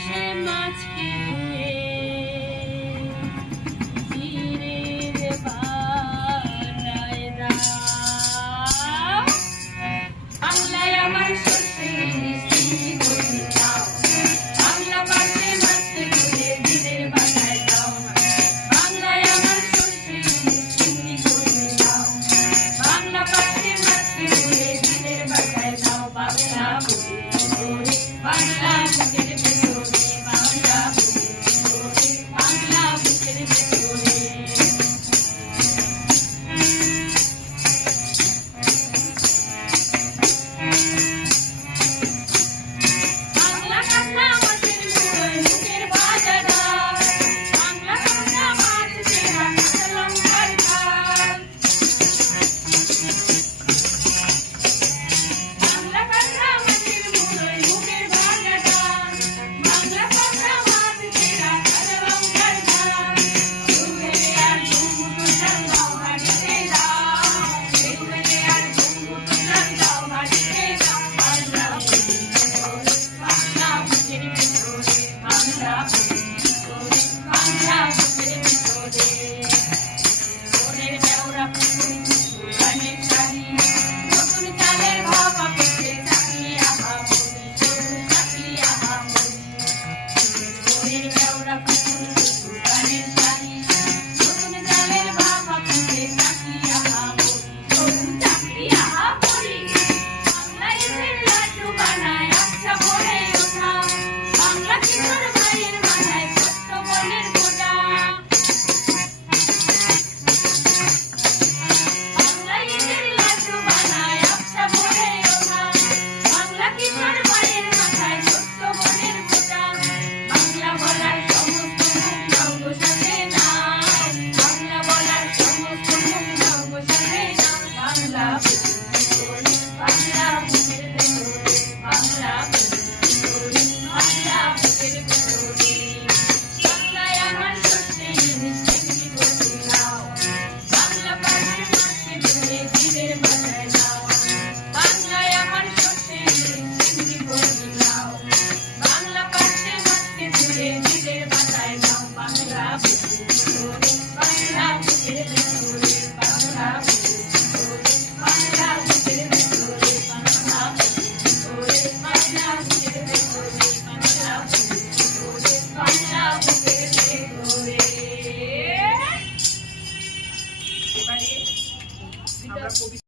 সে মাছকে ধুয়ে চিড়ের বানায় না। বাংলায় আমার সর্ষে মিষ্টি করে দাও, বাংলা পাশে মাছকে ধুয়ে চিড়ের বানায় দাও। বাংলায় আমার সর্ষে মিষ্টি করে দাও, বাংলা পাশে মাছকে ধুয়ে চিড়ের বানায় দাও। বাংলা বাংলা বুকের ভেতরে, বাংলা বাংলা বুকের ভেতরে। বাংলা কাঁচা মাছের মুড়োয় মুখের ভাজা ডাল, বাংলা কাঁচা মাছ চেরা কাঁচা লঙ্কার ঝাল। বাংলা কাঁচা মাছের মুড়োয় মুখের ভাজা ডাল, বাংলা কাঁচা মাছ চেরা কাঁচা লঙ্কার ঝাল। ঘুমেরে আর ঘুমুটো চাল দাও হাঁড়িতে দাও, ঘুমেরে আর ঘুমুটো চাল দাও হাঁড়িতে দাও। বাংলা বাংলা বুকের ভেতরে, বাংলা বাংলা বুকের ভেতরে। সোনের বেওড়া পুকুর গানের শাড়ি, নতুন চালের ভাপা পিঠে চাকলি আহা বলি, চাকলি আহা বলি। সোনের বেওড়া পুকুর গানের শাড়ি, নতুন চালের ভাপা পিঠে চাকলি আহা বলি, চাকলি আহা বলি। বাংলা ইটের লাড্ডু বানায় আচ্ছা ভরে ওঠা, বাংলা কিশোর ভাইয়ের মাথায় ছোট্ট বোনের ফোঁটা। বাংলা ইটের লাড্ডু বানায় আচ্ছা ভরে ওঠা, বাংলা কিশোর ভাইয়ের মাথায় ছোট্ট বোনের ফোঁটা। বাংলা বলার সমস্ত মুখ নাও গো সাথে নাও, বাংলা বলার সমস্ত মুখ নাও গো সাথে নাও। বাংলা বাংলা বুকের ভেতরে, বাংলা বাংলা বুকের ভেতরে। বাংলায় আমার সর্ষে মিষ্টি করে দাও, বাংলা পাশের মাছকে ধুয়ে চিড়ের বানায় দাও। বাংলায় আমার সর্ষে মিষ্টি করে দাও, বাংলা পাশের মাছকে ধুয়ে চিড়ের বানায় দাও। বাংলা বাংলা বুকের ভেতরে, বাংলা বাংলা বুকের ভেতরে, বাংলা বাংলা বুকের ভেতরে, বাংলা বাংলা বুকের ভেতরে। এবারে আমরা